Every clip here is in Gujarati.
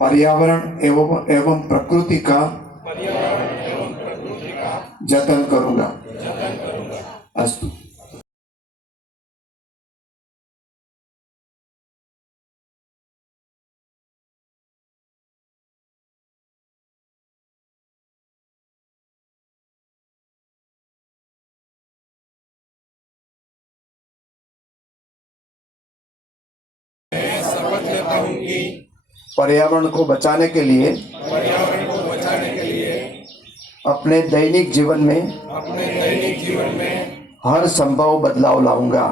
पर्यावरण एवं प्रकृति का जतन करूंगा। अस्तु। पर्यावरण को बचाने के लिए अपने दैनिक जीवन में हर संभव बदलाव लाऊंगा।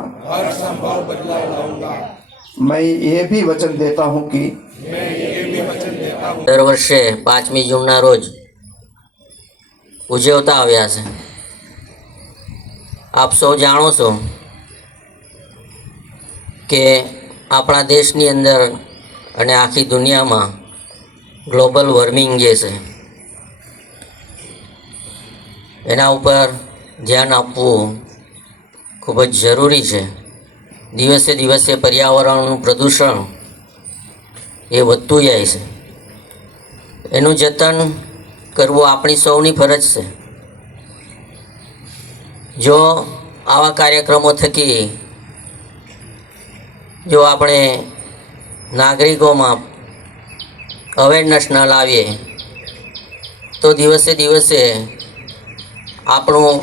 मैं ये भी वचन देता हूँ कि दर वर्षे 5મી જૂનના રોજ ઉજવતા આવ્યા છે। આપ સૌ જાણો છો કે આપણા દેશની અંદર અને આખી દુનિયામાં ગ્લોબલ વોર્મિંગ જે છે એના ઉપર ધ્યાન આપવું ખૂબ જ જરૂરી છે। દિવસે દિવસે પર્યાવરણનું પ્રદૂષણ એ વધતું જાય છે। એનું જતન કરવું આપણી સૌની ફરજ છે। જો આવા કાર્યક્રમો થકી જો આપણે નાગરિકોમાં અવેરનેસ ન લાવીએ તો દિવસે દિવસે આપણું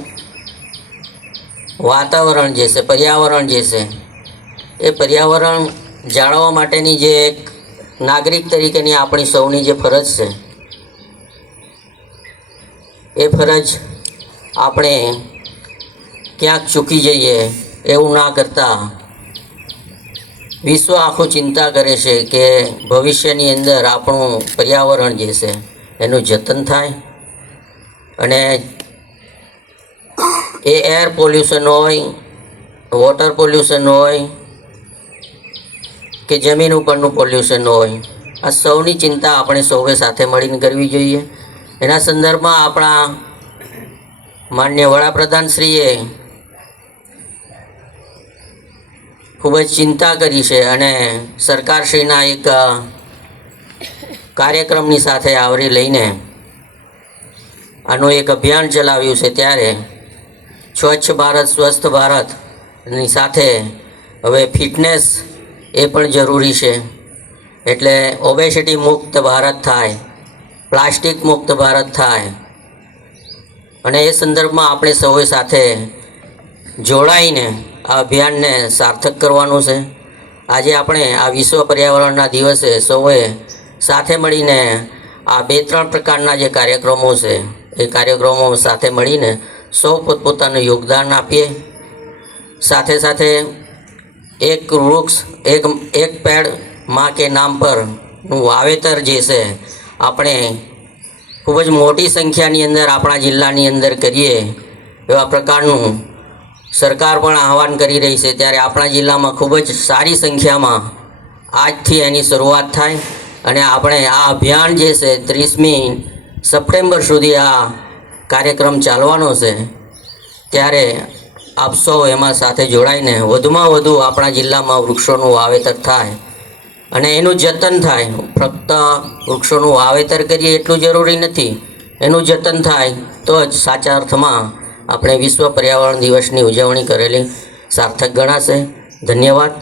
વાતાવરણ જે છે, પર્યાવરણ જે છે એ પર્યાવરણ જાળવવા માટેની જે એક નાગરિક તરીકેની આપણી સૌની જે ફરજ છે એ ફરજ આપણે ક્યાંક ચૂકી જઈએ એવું ના કરતાં વિશ્વ આખું ચિંતા કરે છે કે ભવિષ્યની અંદર આપણું પર્યાવરણ જે છે એનું જતન થાય અને એ એર પોલ્યુશન હોય, વોટર પોલ્યુશન હોય કે જમીન ઉપરનું પોલ્યુશન હોય, આ સૌની ચિંતા આપણે સૌએ સાથે મળીને કરવી જોઈએ। એના સંદર્ભમાં આપણા માનનીય વડાપ્રધાનશ્રીએ ખૂબ જ ચિંતા કરી છે અને સરકારશ્રીના એક કાર્યક્રમની સાથે આવરી લઈને આનું એક અભિયાન ચલાવ્યું છે। ત્યારે સ્વચ્છ ભારત સ્વસ્થ ભારતની સાથે હવે ફિટનેસ એ પણ જરૂરી છે। એટલે ઓબેસિટી મુક્ત ભારત થાય, પ્લાસ્ટિક મુક્ત ભારત થાય અને એ સંદર્ભમાં આપણે સૌએ સાથે જોડાઈને આ અભિયાનને સાર્થક કરવાનું છે। આજે આપણે આ વિશ્વ પર્યાવરણના દિવસે સૌએ સાથે મળીને આ 2-3 પ્રકારના જે કાર્યક્રમો છે એ કાર્યક્રમો સાથે મળીને સૌ પોતપોતાનું યોગદાન આપીએ। સાથે સાથે એક વૃક્ષ એક પેડ માં કે નામ પરનું વાવેતર જે છે આપણે ખૂબ જ મોટી સંખ્યાની અંદર આપણા જિલ્લાની અંદર કરીએ એવા પ્રકારનું સરકાર પણ આહવાન કરી રહી છે। ત્યારે આપણા જિલ્લામાં ખૂબ જ સારી સંખ્યામાં આજથી એની શરૂઆત થાય અને આપણે આ અભિયાન જે છે 30મી સપ્ટેમ્બર સુધી આ કાર્યક્રમ ચાલવાનો છે। ત્યારે આપ સૌ એમાં સાથે જોડાઈને વધુમાં વધુ આપણા જિલ્લામાં વૃક્ષોનું વાવેતર થાય અને એનું જતન થાય। ફક્ત વૃક્ષોનું વાવેતર કરીએ એટલું જરૂરી નથી, એનું જતન થાય તો જ સાચા અર્થમાં આપણે વિશ્વ પર્યાવરણ દિવસની ઉજવણી કરેલી સાર્થક ગણાશે। ધન્યવાદ।